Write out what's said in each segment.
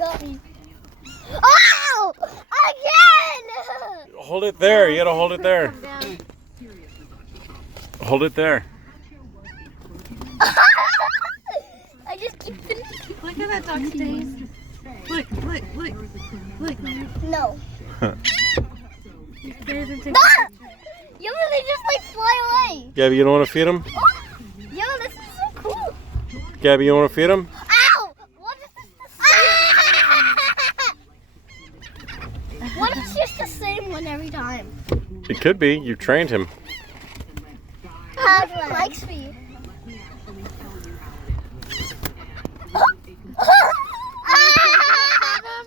got me. Oh! Again! Hold it there. You gotta hold it there. Hold it there. I just keep finishing. Look at that dog's face. Look. No. He stares into Ah! Yo, they just like fly away. Gabby, you don't want to feed him? Oh! Yo, this is so cool. Gabby, you want to feed him? Ow! What is this? What if it's just the same one every time? It could be. You trained him. He likes me.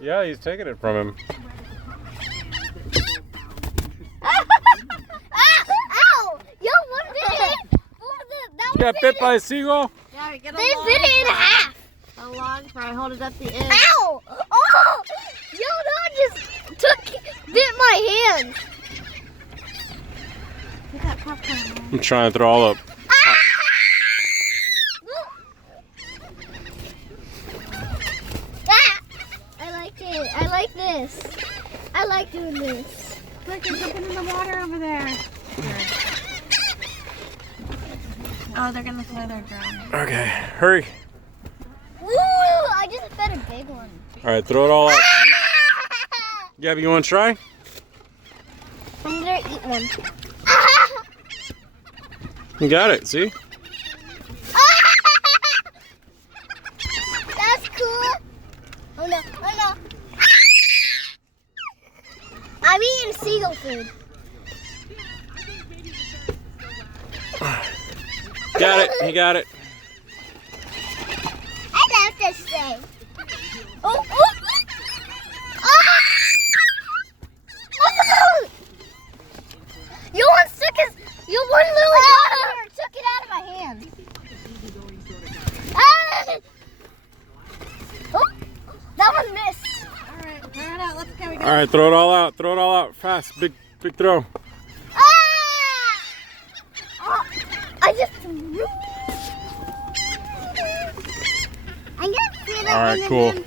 Yeah, he's taking it from him. Ow! Yo, what did it? You got bit by a seagull? Yeah, get a They long bit it in fry. half. A long fry. Hold it up the end. Ow! Oh! Yo, that just bit my hand. Get that popcorn. I'm trying to throw all up. I like it. I like this. I like doing this. Look, there's something in the water over there. Oh, they're gonna fly their drone. Okay, hurry. Woo! I just fed a big one. All right, throw it all out. Gabby, you want to try? I'm gonna eat one. You got it, see? That's cool. Oh no, oh no. I'm eating seagull food. Got it, he got it. I love this thing. Oh, oh. Ah! Oh! You one took his, you one little daughter took it out of my hand. Ah! Oh, that one missed. Alright, throw it out. Let's go. We All right, throw it all out. Throw it all out fast. Big throw. Ah! Oh, I just threw. I'm gonna see that All right, in the cool. room